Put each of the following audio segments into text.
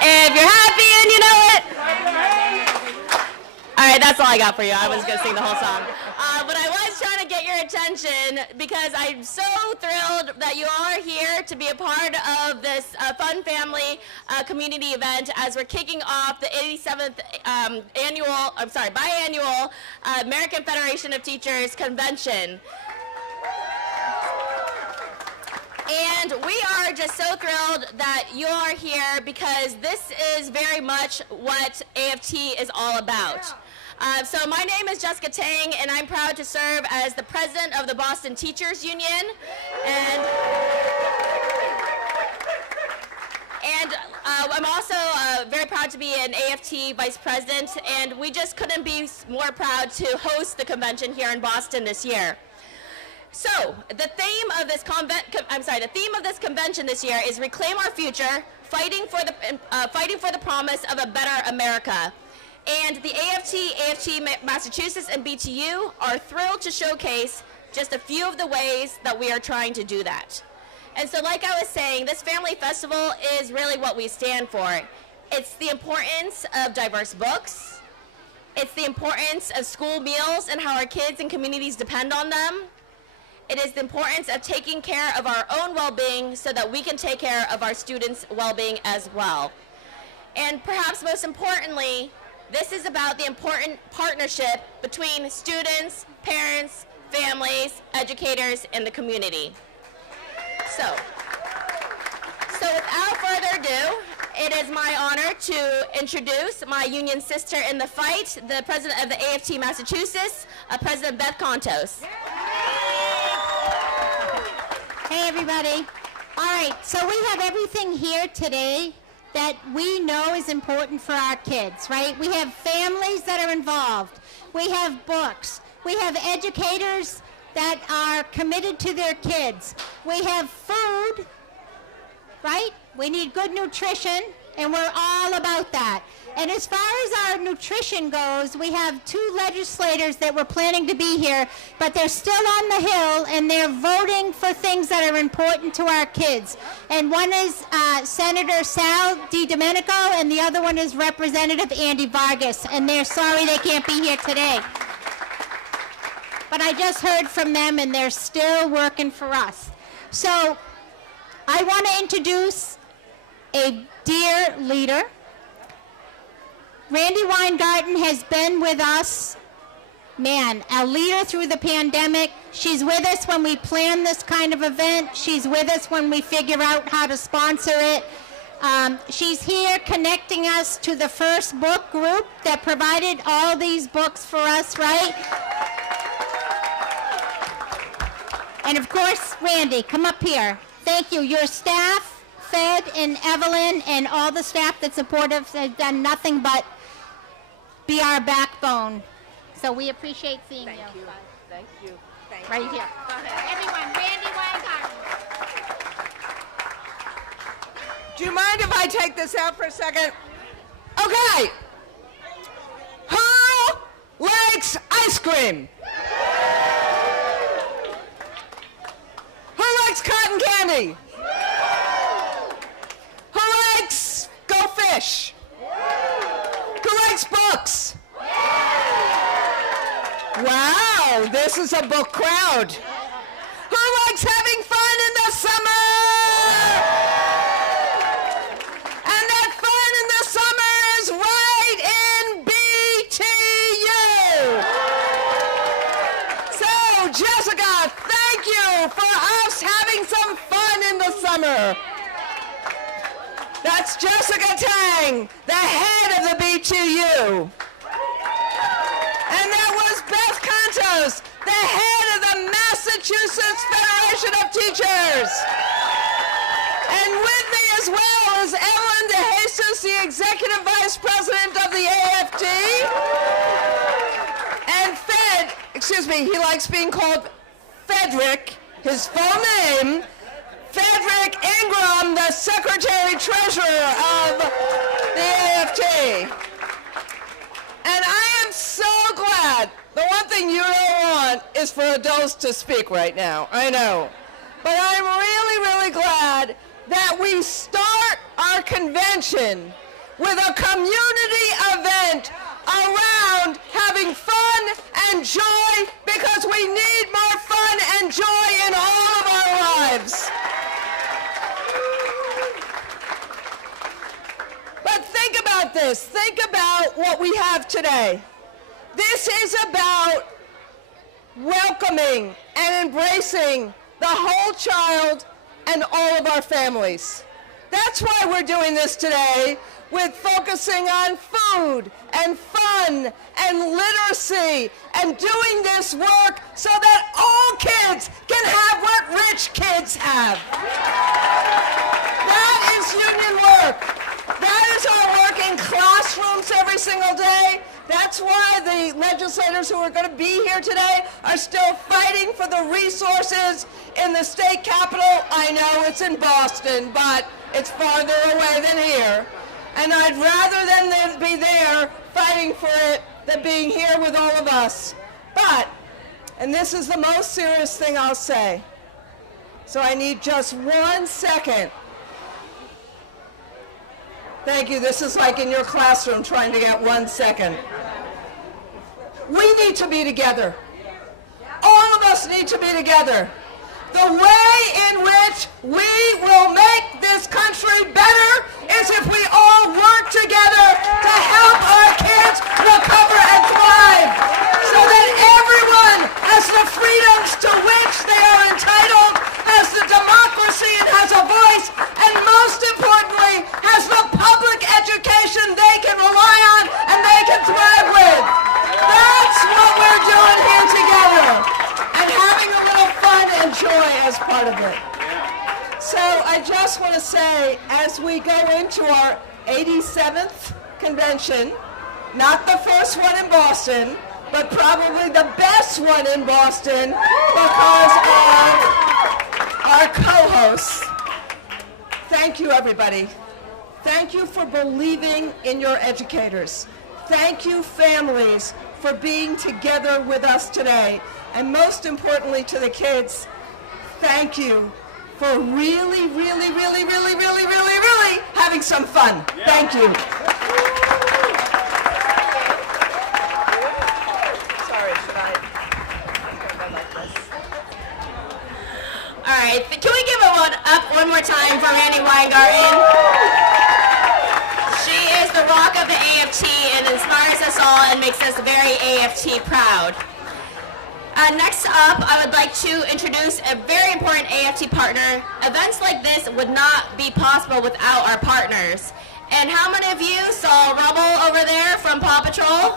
If you're happy and you know it. All right, that's all I got for you. I was going to sing the whole song. But I was trying to get your attention because I'm so thrilled that you are here to be a part of this fun family community event as we're kicking off the 87th biannual American Federation of Teachers Convention. And we are just so thrilled that you are here because this is very much what AFT is all about. So my name is Jessica Tang, and I'm proud to serve as the president of the Boston Teachers Union. And I'm also very proud to be an AFT vice president, and we just couldn't be more proud to host the convention here in Boston this year. So the theme of this convention this year is Reclaim Our Future, fighting for the promise of a better America. And the AFT Massachusetts, and BTU are thrilled to showcase just a few of the ways that we are trying to do that. And so like I was saying, this family festival is really what we stand for. It's the importance of diverse books. It's the importance of school meals and how our kids and communities depend on them. It is the importance of taking care of our own well-being so that we can take care of our students' well-being as well. And perhaps most importantly, this is about the important partnership between students, parents, families, educators, and the community. So without further ado, it is my honor to introduce my union sister in the fight, the president of the AFT Massachusetts, President Beth Contos. Hey everybody. All right, so we have everything here today that we know is important for our kids, right? We have families that are involved. We have books. We have educators that are committed to their kids. We have food, right? We need good nutrition, and we're all about that. And as far as our nutrition goes, we have 2 legislators that were planning to be here, but they're still on the Hill, and they're voting for things that are important to our kids. And one is Senator Sal DiDomenico, and the other one is Representative Andy Vargas, and they're sorry they can't be here today. But I just heard from them, and they're still working for us. So I want to introduce a dear leader. Randy Weingarten has been with us, man, a leader through the pandemic. She's with us when we plan this kind of event. She's with us when we figure out how to sponsor it. She's here connecting us to the first book group that provided all these books for us, right? And of course, Randy, come up here. Thank you. Your staff, Fed and Evelyn, and all the staff that support us has done nothing but be our backbone. So we appreciate seeing you. Thank you. Thank you. Right here. Go ahead. Everyone, Randy Weingarten. Do you mind if I take this out for a second? Okay. Who likes ice cream? Who likes cotton candy? Who likes Go Fish? Who likes books? Wow, this is a book crowd. Who likes having fun in the summer? And that fun in the summer is right in BTU. So, Jessica, thank you for us having some fun in the summer. That's Jessica Tang, the head of the BTU. And that was Beth Contos, the head of the Massachusetts Federation of Teachers. And with me as well is Evelyn DeJesus, the executive vice president of the AFT. And he likes being called Frederick, his full name, Frederick Ingram, the secretary-treasurer of the AFT. And I am so glad. The one thing you don't want is for adults to speak right now. I know. But I'm really, really glad that we start our convention with a community event around having fun and joy, because we need more fun and joy in all of our lives. But think about this. Think about what we have today. This is about welcoming and embracing the whole child and all of our families. That's why we're doing this today, with focusing on food and fun and literacy and doing this work so that all kids can have what rich kids have. That is union work. That is our work in classrooms every single day. That's why the legislators who are going to be here today are still fighting for the resources in the state capitol. I know it's in Boston, but it's farther away than here. And I'd rather them be there fighting for it than being here with all of us. But, and this is the most serious thing I'll say, so I need just 1 second. Thank you. This is like in your classroom trying to get 1 second. We need to be together. All of us need to be together. The way in which we will make this country better is if we all work together to help our kids recover and thrive, so that everyone has the freedoms to which they are entitled, has the democracy and has a voice, and most importantly, has the public education they can rely on and they can thrive with. That's what we're doing here together, and having a little fun and joy as part of it. So I just want to say, as we go into our 87th convention, not the first one in Boston, but probably the best one in Boston because of our co-hosts. Thank you, everybody. Thank you for believing in your educators. Thank you, families, for being together with us today. And most importantly to the kids, thank you for really, really, really, really, really, really, really having some fun. Thank you. Sorry, should I go like this? All right, can we give one more time for Randy Weingarten? She is the rock of the AFT and inspires us all and makes us very AFT proud. Next up, I would like to introduce a very important AFT partner. Events like this would not be possible without our partners. And how many of you saw Rubble over there from PAW Patrol?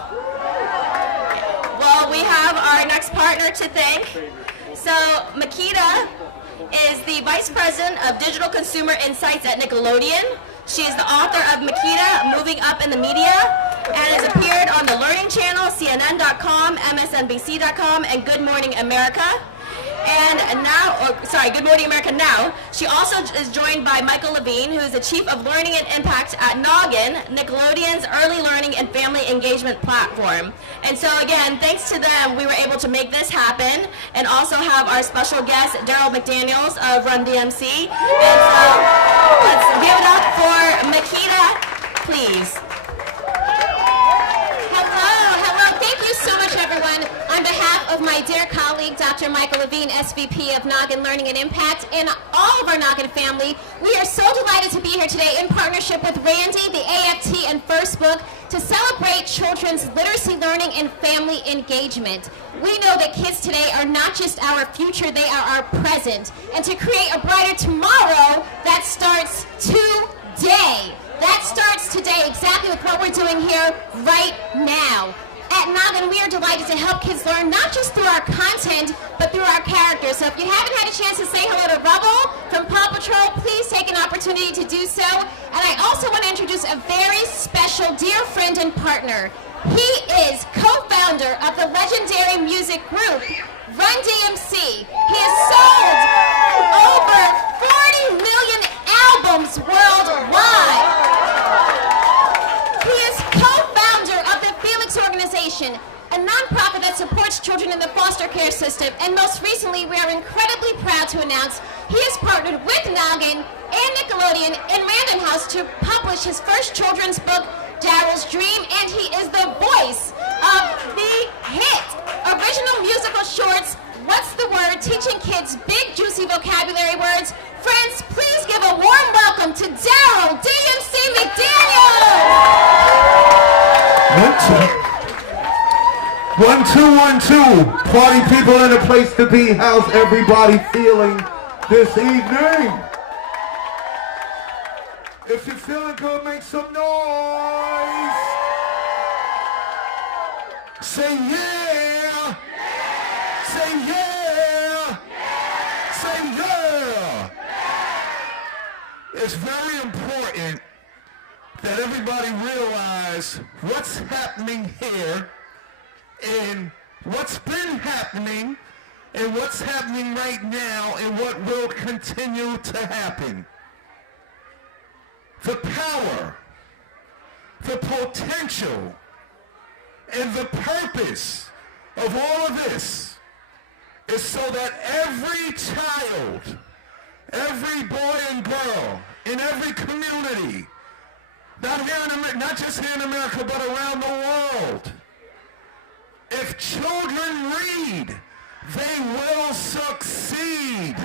Well, we have our next partner to thank. So Makita is the Vice President of Digital Consumer Insights at Nickelodeon. She is the author of Makita, Moving Up in the Media, and has appeared on the Learning Channel, CNN.com, MSNBC.com, and Good Morning America. And now, Good Morning America Now. She also is joined by Michael Levine, who is the Chief of Learning and Impact at Noggin, Nickelodeon's early learning and family engagement platform. And so again, thanks to them, we were able to make this happen, and also have our special guest, Darryl McDaniels of RUN-DMC. And so, let's give it up for Makita, please. Hello. Thank you so much, everyone. On behalf of my dear colleague, Dr. Michael Levine, SVP of Noggin Learning and Impact, and all of our Noggin family, we are so delighted to be here today in partnership with Randy, the AFT, and First Book to celebrate children's literacy learning and family engagement. We know that kids today are not just our future, they are our present. And to create a brighter tomorrow, that starts today. That starts today, exactly with what we're doing here right now. At Noggin, we are delighted to help kids learn not just through our content, but through our characters. So if you haven't had a chance to say hello to Rubble from PAW Patrol, please take an opportunity to do so. And I also want to introduce a very special dear friend and partner. He is co-founder of the legendary music group, RUN-DMC. He has sold over 40 million albums worldwide. He is co-founder of the Felix Organization, a nonprofit that that supports children in the foster care system. And most recently, we are incredibly proud to announce he has partnered with Noggin and Nickelodeon and Random House to publish his first children's book, Darryl's Dream, and he is the voice of the hit original musical shorts, What's the Word? Teaching kids big, juicy vocabulary words. Friends, please give a warm welcome to Darryl DMC McDaniels! 1, 2, 1, 2. Party people in a place to be. How's everybody feeling this evening? If you're feeling good, make some noise. Say yeah. Say yeah. Say yeah. It's very important that everybody realize what's happening here and what's been happening and what's happening right now and what will continue to happen. The power, the potential, and the purpose of all of this is so that every child, every boy and girl in every community, not just here in America, but around the world, if children read, they will succeed.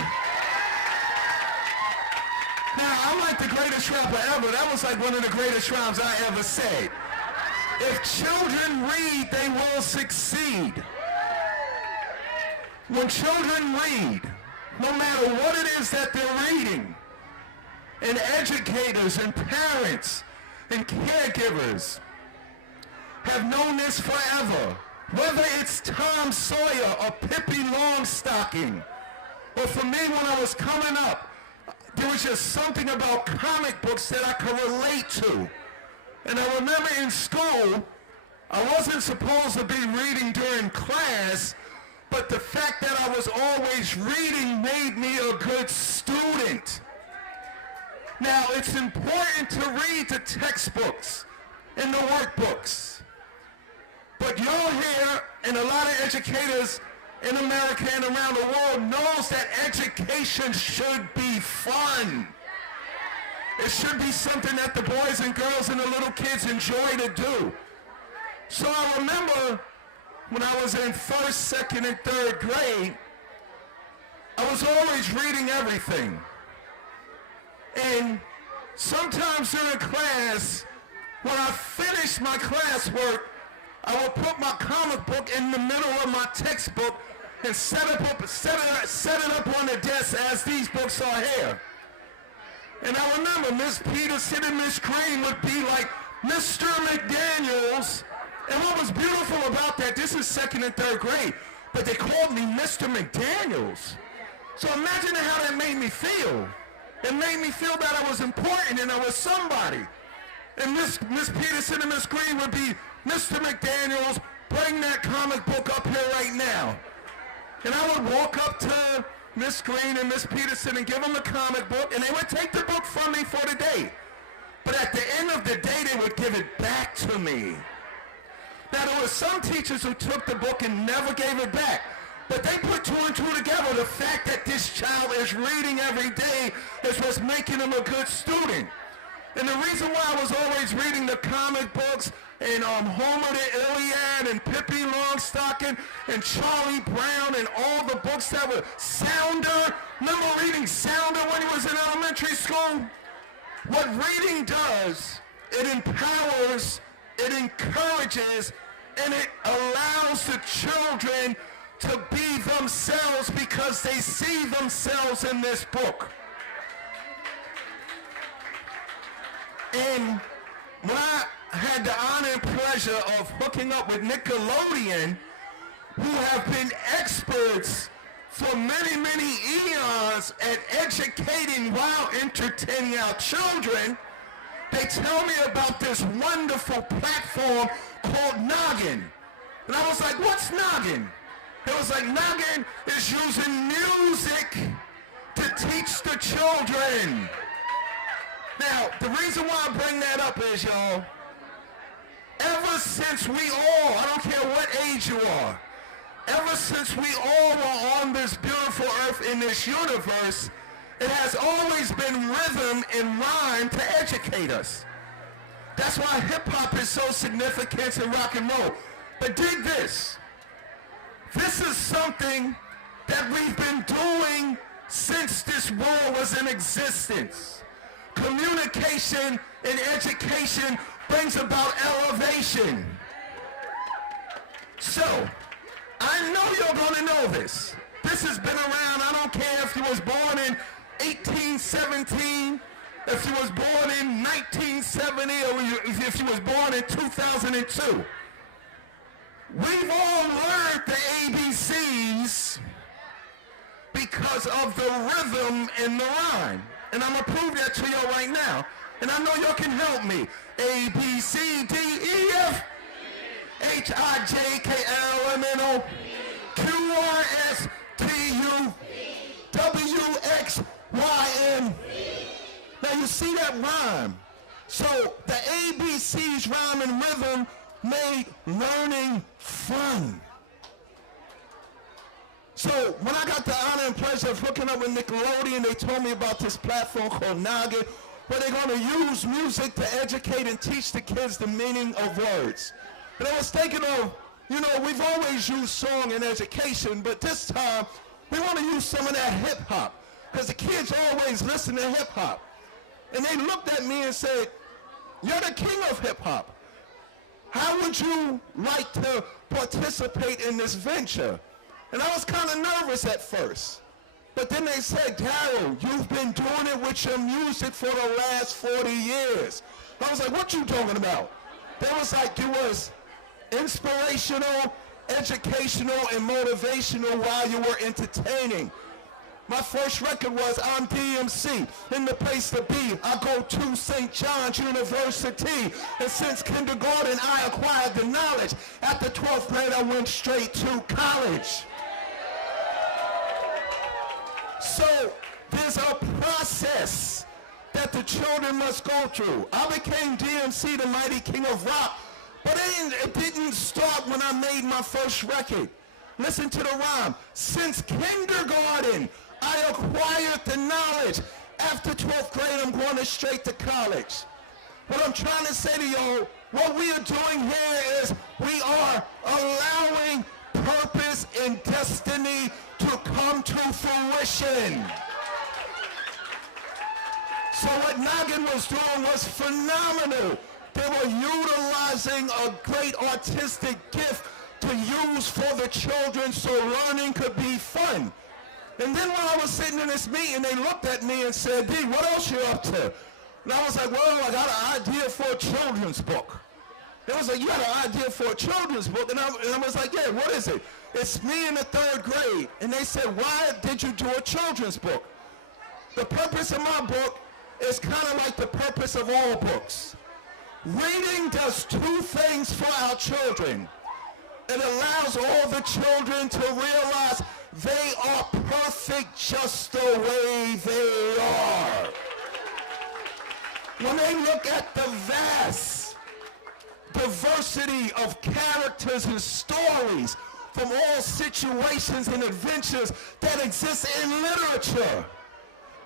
Now, I'm like the greatest rapper ever. That was like one of the greatest rhymes I ever said. If children read, they will succeed. When children read, no matter what it is that they're reading, and educators and parents and caregivers have known this forever, whether it's Tom Sawyer or Pippi Longstocking, or for me when I was coming up, there was just something about comic books that I could relate to. And I remember in school, I wasn't supposed to be reading during class, but the fact that I was always reading made me a good student. Now, it's important to read the textbooks and the workbooks. But y'all here, and a lot of educators in America and around the world knows that education should be fun. It should be something that the boys and girls and the little kids enjoy to do. So I remember when I was in 1st, 2nd, and 3rd grade, I was always reading everything. And sometimes during class, when I finished my classwork, I would put my comic book in the middle of my textbook and set it up on the desk as these books are here. And I remember Miss Peterson and Miss Green would be like, Mr. McDaniels. And what was beautiful about that, this is 2nd and 3rd grade, but they called me Mr. McDaniels. So imagine how that made me feel. It made me feel that I was important and I was somebody. And Miss Peterson and Miss Green would be, Mr. McDaniels, bring that comic book up here right now. And I would walk up to Miss Green and Miss Peterson and give them the comic book, and they would take the book from me for the day. But at the end of the day, they would give it back to me. Now, there were some teachers who took the book and never gave it back. But they put 2 and 2 together. The fact that this child is reading every day is what's making him a good student. And the reason why I was always reading the comic books and Homer the Iliad and Pippi Longstocking and Charlie Brown and all the books that were Sounder. Remember reading Sounder when he was in elementary school? What reading does, it empowers, it encourages, and it allows the children to be themselves because they see themselves in this book. And when I had the honor and pleasure of hooking up with Nickelodeon, who have been experts for many, many eons at educating while entertaining our children, they tell me about this wonderful platform called Noggin. And I was like, what's Noggin? It was like, Noggin is using music to teach the children. Now, the reason why I bring that up is, y'all, ever since we all, I don't care what age you are, Ever since we all were on this beautiful earth in this universe, it has always been rhythm and rhyme to educate us. That's why hip-hop is so significant in rock and roll. But dig this. This is something that we've been doing since this world was in existence. Communication and education brings about elevation. So, I know you're going to know this. This has been around. I don't care if you was born in 1817, if you was born in 1970, or if you was born in 2002. We've all learned the ABCs because of the rhythm and the rhyme. And I'm going to prove that to you right now. And I know y'all can help me. A, B, C, D, E, F, H, I, J, K, L, M, N, O, Q, R, S, T, U, W, X, Y, N. Now you see that rhyme. So the ABCs, rhyme and rhythm, made learning fun. So when I got the honor and pleasure of hooking up with Nickelodeon, they told me about this platform called Noggin, where they're going to use music to educate and teach the kids the meaning of words. And I was thinking of, you know, we've always used song in education, but this time we want to use some of that hip-hop, because the kids always listen to hip-hop. And they looked at me and said, "You're the king of hip-hop. How would you like to participate in this venture?" And I was kind of nervous at first. But then they said, "Darryl, you've been doing it with your music for the last 40 years. I was like, "What you talking about?" They was like, "You was inspirational, educational, and motivational while you were entertaining." My first record was I'm DMC, in the place to be. I go to St. John's University. And since kindergarten, I acquired the knowledge. At the 12th grade, I went straight to college. So there's a process that the children must go through. I became DMC, the mighty king of rock, but it didn't start when I made my first record. Listen to the rhyme. Since kindergarten, I acquired the knowledge. After 12th grade, I'm going straight to college. What I'm trying to say to y'all, what we are doing here is we are allowing purpose and destiny to come to fruition. So what Noggin was doing was phenomenal. They were utilizing a great artistic gift to use for the children so learning could be fun. And then when I was sitting in this meeting, they looked at me and said, "D, what else you up to?" And I was like, "Well, I got an idea for a children's book." They was like, "You got an idea for a children's book?" And I was like, "Yeah, what is it?" "It's me in the 3rd grade." And they said, "Why did you do a children's book?" The purpose of my book is kind of like the purpose of all books. Reading does 2 things for our children. It allows all the children to realize they are perfect just the way they are. When they look at the vast diversity of characters and stories from all situations and adventures that exist in literature,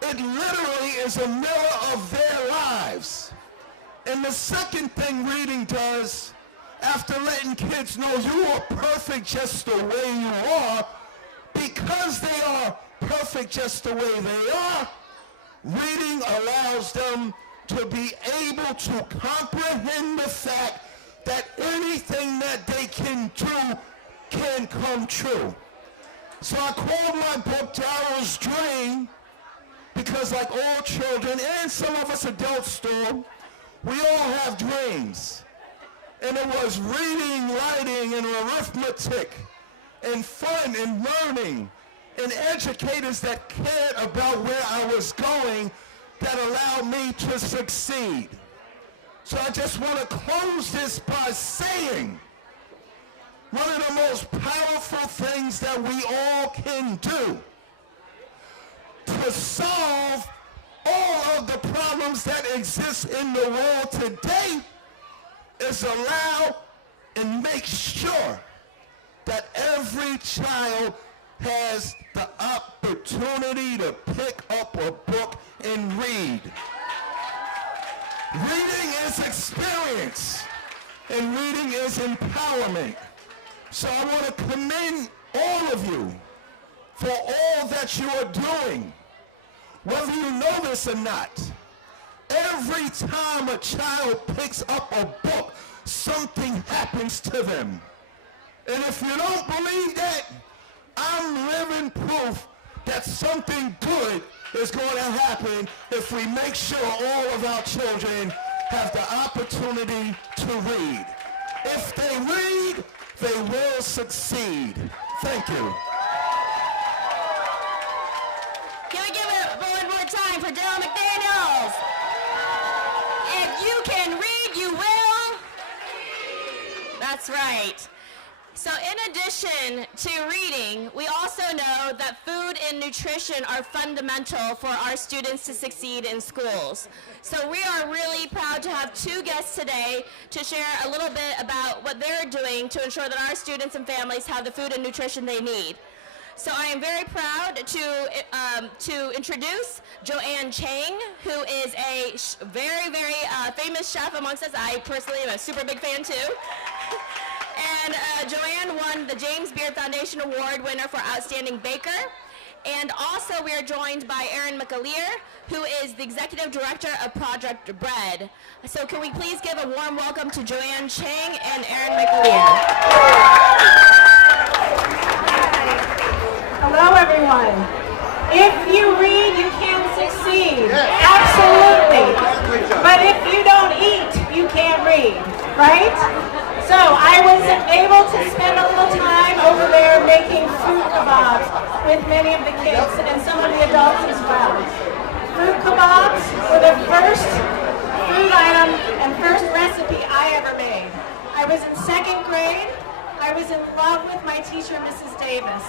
it literally is a mirror of their lives. And the second thing reading does, after letting kids know you are perfect just the way you are, because they are perfect just the way they are, reading allows them to be able to comprehend the fact that anything that they can do can come true. So I called my book Darryl's Dream because, like all children and some of us adults do, we all have dreams. And it was reading, writing, and arithmetic, and fun, and learning, and educators that cared about where I was going that allowed me to succeed. So I just want to close this by saying, one of the most powerful things that we all can do to solve all of the problems that exist in the world today is allow and make sure that every child has the opportunity to pick up a book and read. Reading is experience, and reading is empowerment. So I want to commend all of you for all that you are doing. Whether you know this or not, every time a child picks up a book, something happens to them. And if you don't believe that, I'm living proof that something good is going to happen if we make sure all of our children have the opportunity to read. If they read, they will succeed. Thank you. Can we give it one more time for Darryl McDaniels? If you can read, you will. That's right. So in addition to reading, we also know that food and nutrition are fundamental for our students to succeed in schools. So we are really proud to have two guests today to share a little bit about what they're doing to ensure that our students and families have the food and nutrition they need. So I am very proud to introduce Joanne Chang, who is a very, very famous chef amongst us. I personally am a super big fan too. And Joanne won the James Beard Foundation Award winner for Outstanding Baker. And also we are joined by Erin McAleer, who is the Executive Director of Project Bread. So can we please give a warm welcome to Joanne Chang and Erin McAleer. Hello, everyone. If you read, you can succeed. Absolutely. But if you don't eat, you can't read, right? So I was able to spend a little time over there making fruit kebabs with many of the kids and some of the adults as well. Fruit kebabs were the first food item and first recipe I ever made. I was in second grade. I was in love with my teacher, Mrs. Davis.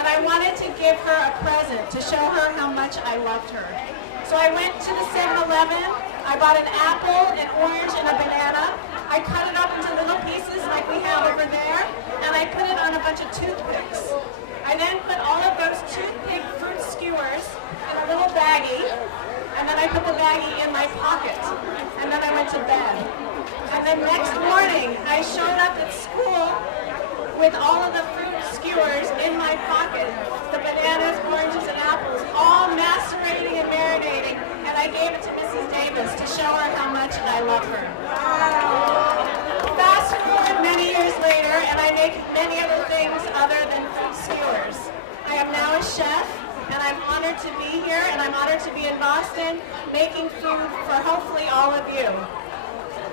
And I wanted to give her a present to show her how much I loved her. So I went to the 7-Eleven, I bought an apple, an orange, and a banana. I cut it up into little pieces like we have over there, and I put it on a bunch of toothpicks. I then put all of those toothpick fruit skewers in a little baggie, and then I put the baggie in my pocket, and then I went to bed. And then next morning, I showed up at school with all of the fruit skewers in my pocket, the bananas, oranges, and apples, all macerating and marinating, and I gave it to Mrs. Davis to show her how much I love her. Fast forward many years later, and I make many other things other than fruit skewers. I am now a chef, and I'm honored to be here, and I'm honored to be in Boston, making food for hopefully all of you.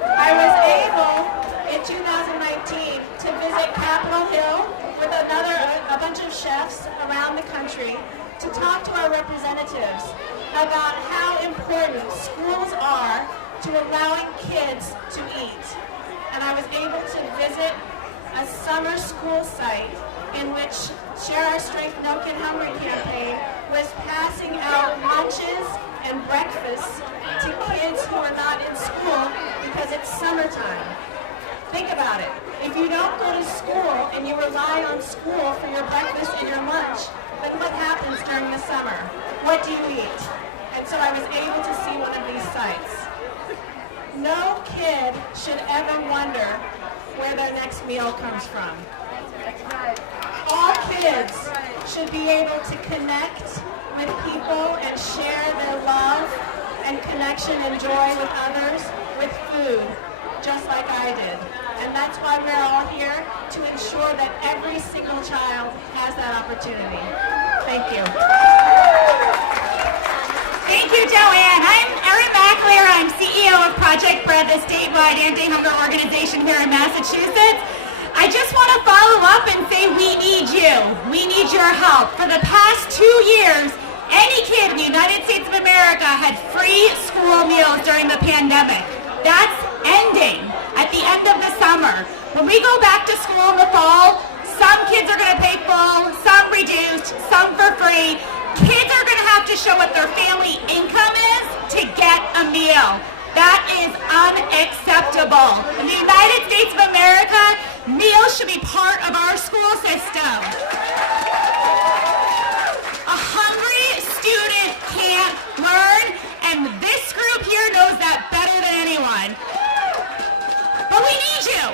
I was able, in 2019, to visit Capitol Hill with a bunch of chefs around the country to talk to our representatives about how important schools are to allowing kids to eat. And I was able to visit a summer school site in which Share Our Strength, No Kid Hungry campaign was passing out lunches and breakfasts to kids who are not in school because it's summertime. Think about it. If you don't go to school and you rely on school for your breakfast and your lunch, then what happens during the summer? What do you eat? And so I was able to see one of these sites. No kid should ever wonder where their next meal comes from. All kids should be able to connect with people and share their love and connection and joy with others with food, just like I did. And that's why we're all here, to ensure that every single child has that opportunity. Thank you. Thank you, Joanne. I'm Erin McAleer. I'm CEO of Project Bread, the statewide anti-hunger organization here in Massachusetts. I just want to follow up and say we need you. We need your help. For the past 2 years, any kid in the United States of America had free school meals during the pandemic. That's ending at the end of the summer. When we go back to school in the fall, some kids are going to pay full, some reduced, some for free. Kids are going to have to show what their family income is to get a meal. That is unacceptable. In the United States of America, meal meals should be part of our school system. A hungry student can't learn, and this group here knows that better than anyone. But we need you.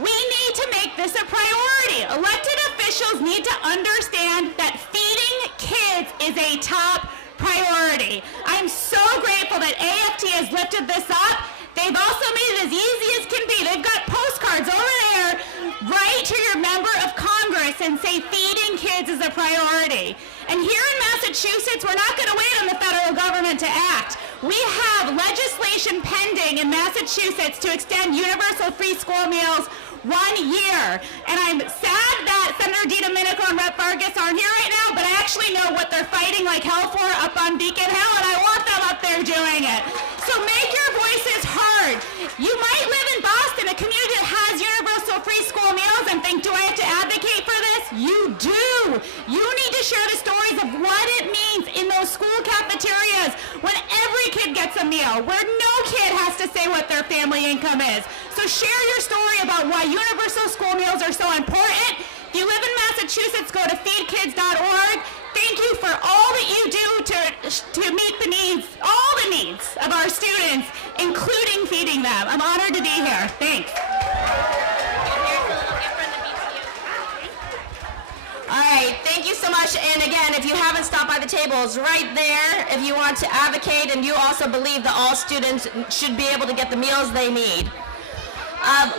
We need to make this a priority. Elected officials need to understand that feeding kids is a top priority. I'm so grateful that AFT has lifted this up. They've also made it as easy as can be. They've got postcards over there. Write to your member of Congress and say feeding kids is a priority. And here in Massachusetts, we're not going to wait on the federal government to act. We have legislation pending in Massachusetts to extend universal free school meals 1 year. And I'm sad that Senator DiDomenico and Rep. Vargas aren't here right now, but I actually know what they're fighting like hell for up on Beacon Hill, and I want them up there doing it. So make your voices heard. You might live in Boston, a community that has universal free school meals, and think, do I have to advocate for this? You do. You need to share the stories of what it means in those school cafeterias when every kid gets a meal, where no kid has to say what their family income is. So share your story about why universal school meals are so important. If you live in Massachusetts, go to feedkids.org. Thank you for all that you do to meet the needs, all the needs of our students, including feeding them. I'm honored to be here. Thanks. All right, thank you so much. And again, if you haven't stopped by the tables, right there, if you want to advocate and you also believe that all students should be able to get the meals they need.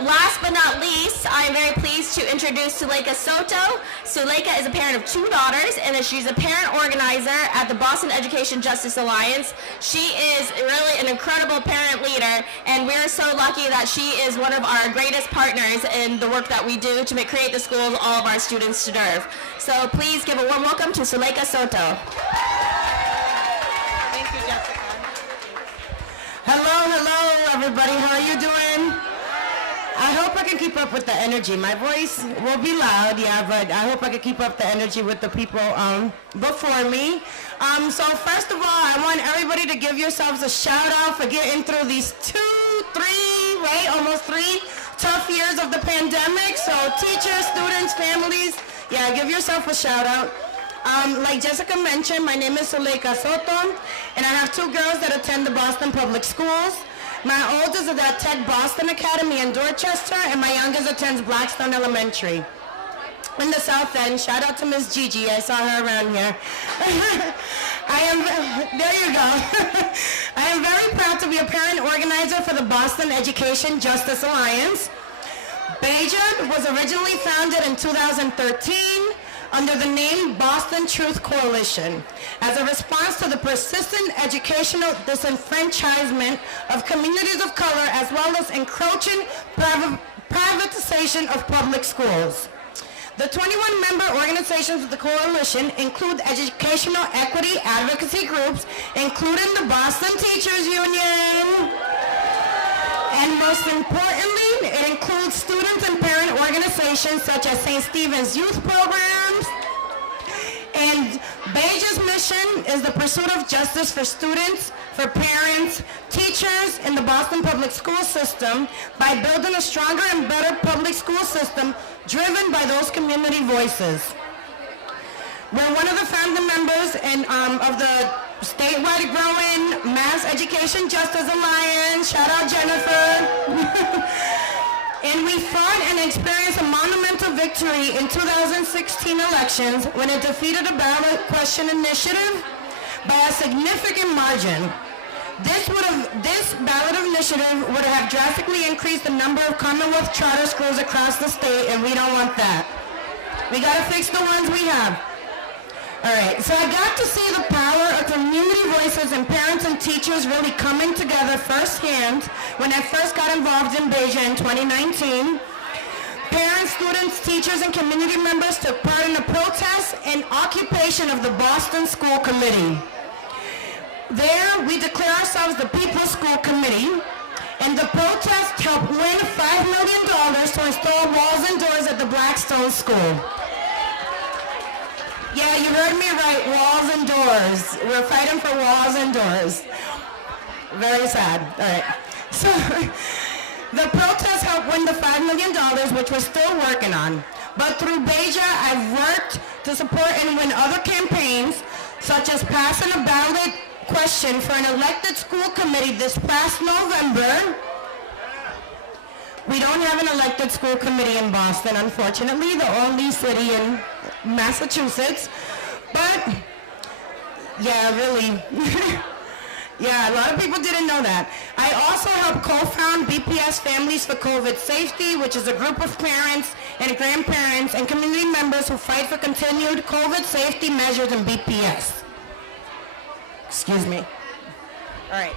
Last but not least, I am very pleased to introduce Suleika Soto. Suleika is a parent of 2 daughters, and she's a parent organizer at the Boston Education Justice Alliance. She is really an incredible parent leader, and we're so lucky that she is one of our greatest partners in the work that we do to create the schools all of our students deserve. So please give a warm welcome to Suleika Soto. Thank you, Jessica. Hello, everybody. How are you doing? I hope I can keep up with the energy. My voice will be loud, yeah, but I hope I can keep up the energy with the people before me. So first of all, I want everybody to give yourselves a shout out for getting through these 2, 3, right, almost 3 tough years of the pandemic. So teachers, students, families, yeah, give yourself a shout out. Like Jessica mentioned, my name is Suleika Soto, and I have 2 girls that attend the Boston Public Schools. My oldest is at Ted Boston Academy in Dorchester, and my youngest attends Blackstone Elementary in the South End. Shout out to Miss Gigi. I saw her around here. There you go. I am very proud to be a parent organizer for the Boston Education Justice Alliance. BEJA was originally founded in 2013 under the name Boston Truth Coalition as a response to the persistent educational disenfranchisement of communities of color as well as encroaching privatization of public schools. The 21-member organizations of the coalition include educational equity advocacy groups, including the Boston Teachers Union, and most importantly, it includes students and parent organizations such as St. Stephen's Youth Programs. And BEJA's mission is the pursuit of justice for students, for parents, teachers in the Boston public school system by building a stronger and better public school system driven by those community voices. We're one of the founding members of the statewide growing Mass Education Justice Alliance. Shout out Jennifer. And we fought and experienced a monumental victory in 2016 elections when it defeated a ballot question initiative by a significant margin. This ballot initiative would have drastically increased the number of Commonwealth charter schools across the state, and we don't want that. We gotta fix the ones we have. All right, so I got to see the power of community voices and parents and teachers really coming together firsthand when I first got involved in BEJA in 2019. Parents, students, teachers, and community members took part in the protest and occupation of the Boston School Committee. There, we declare ourselves the People's School Committee, and the protest helped win $5 million to install walls and doors at the Blackstone School. Yeah, you heard me right, walls and doors. We're fighting for walls and doors. Very sad. All right. So the protest help win the $5 million, which we're still working on. But through Beja, I've worked to support and win other campaigns, such as passing a ballot question for an elected school committee this past November. We don't have an elected school committee in Boston, unfortunately, the only city in Massachusetts. But, yeah, really. Yeah, a lot of people didn't know that. I also helped co-found BPS Families for COVID Safety, which is a group of parents and grandparents and community members who fight for continued COVID safety measures in BPS. Excuse me. All right.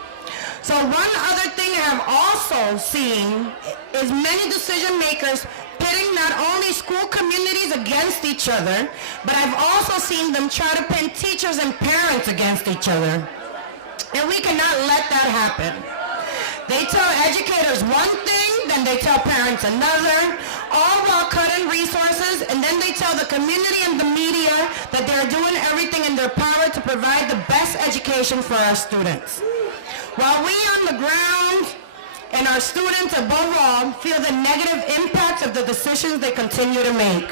So one other thing I've also seen is many decision makers pitting not only school communities against each other, but I've also seen them try to pit teachers and parents against each other. And we cannot let that happen. They tell educators one thing, then they tell parents another, all while cutting resources, and then they tell the community and the media that they're doing everything in their power to provide the best education for our students. While we on the ground and our students above all feel the negative impacts of the decisions they continue to make.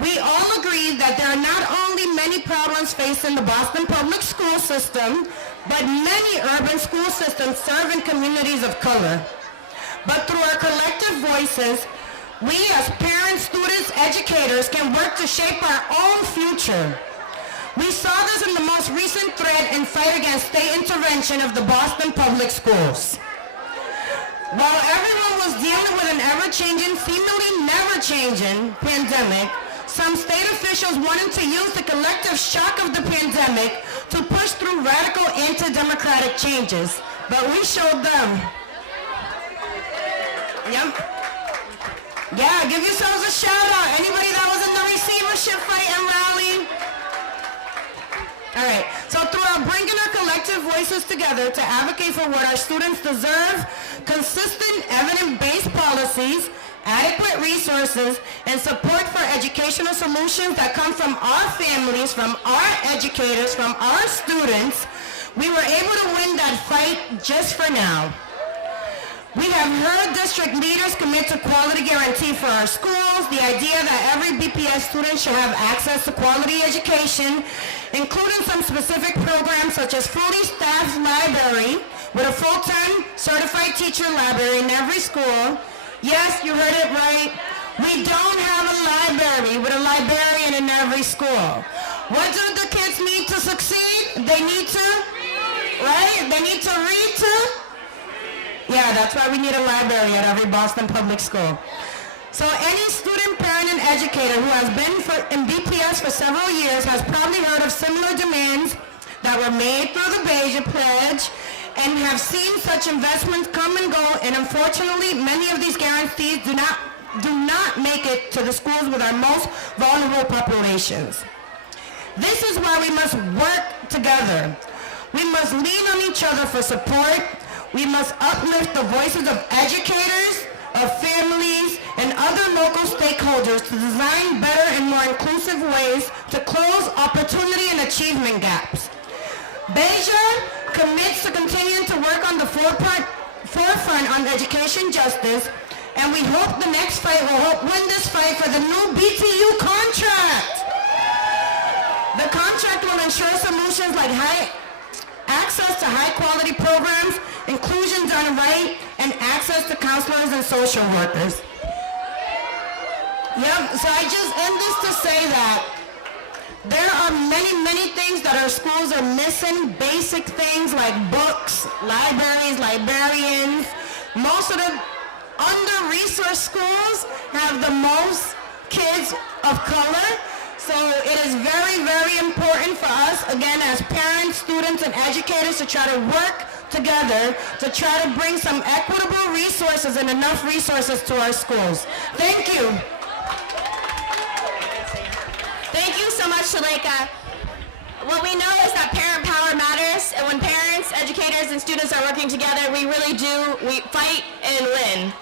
We all agree that there are not only many problems facing the Boston public school system, but many urban school systems serve in communities of color. But through our collective voices, we as parents, students, educators can work to shape our own future. We saw this in the most recent threat and fight against state intervention of the Boston public schools. While everyone was dealing with an ever-changing, seemingly never-changing pandemic, some state officials wanted to use the collective shock of the pandemic to push through radical anti-democratic changes. But we showed them. Yep. Yeah, give yourselves a shout out. Anybody that was in the receivership fight and rally? All right, so through our bringing our collective voices together to advocate for what our students deserve, consistent evidence-based policies, adequate resources, and support for educational solutions that come from our families, from our educators, from our students, we were able to win that fight just for now. We have heard district leaders commit to quality guarantee for our schools, the idea that every BPS student should have access to quality education, including some specific programs such as fully staffed library with a full-time certified teacher library in every school. Yes, you heard it right. We don't have a library with a librarian in every school. What do the kids need to succeed? They need to, right? They need to read to? Yeah, that's why we need a library at every Boston public school. So any student, parent, and educator who has been in BPS for several years has probably heard of similar demands that were made through the Beja Pledge and have seen such investments come and go, and unfortunately, many of these guarantees do not make it to the schools with our most vulnerable populations. This is why we must work together. We must lean on each other for support. We must uplift the voices of educators, of families, and other local stakeholders to design better and more inclusive ways to close opportunity and achievement gaps. Beja commits to continuing to work on the forefront on education justice, and we hope the next fight will help win this fight for the new BTU contract. The contract will ensure solutions like access to high-quality programs, inclusion done right, and access to counselors and social workers. Yep, so I just end this to say that there are many things that our schools are missing, basic things like books, libraries, librarians. Most of the under-resourced schools have the most kids of color. So it is very important for us, again, as parents, students, and educators to try to work together to try to bring some equitable resources and enough resources to our schools. Thank you. Thank you so much, Shaleka. What we know is that parent power matters, and when parents, educators, and students are working together, we really do, we fight and win.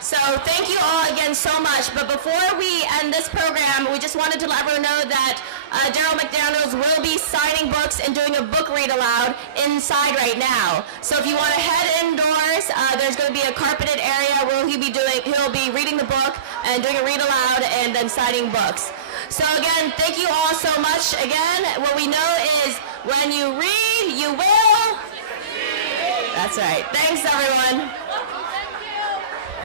So thank you all again so much. But before we end this program, we just wanted to let everyone know that Darryl McDaniels will be signing books and doing a book read aloud inside right now. So if you want to head indoors, there's going to be a carpeted area where he'll be reading the book and doing a read aloud and then signing books. So again, thank you all so much. Again, what we know is when you read, you will. That's right. Thanks, everyone.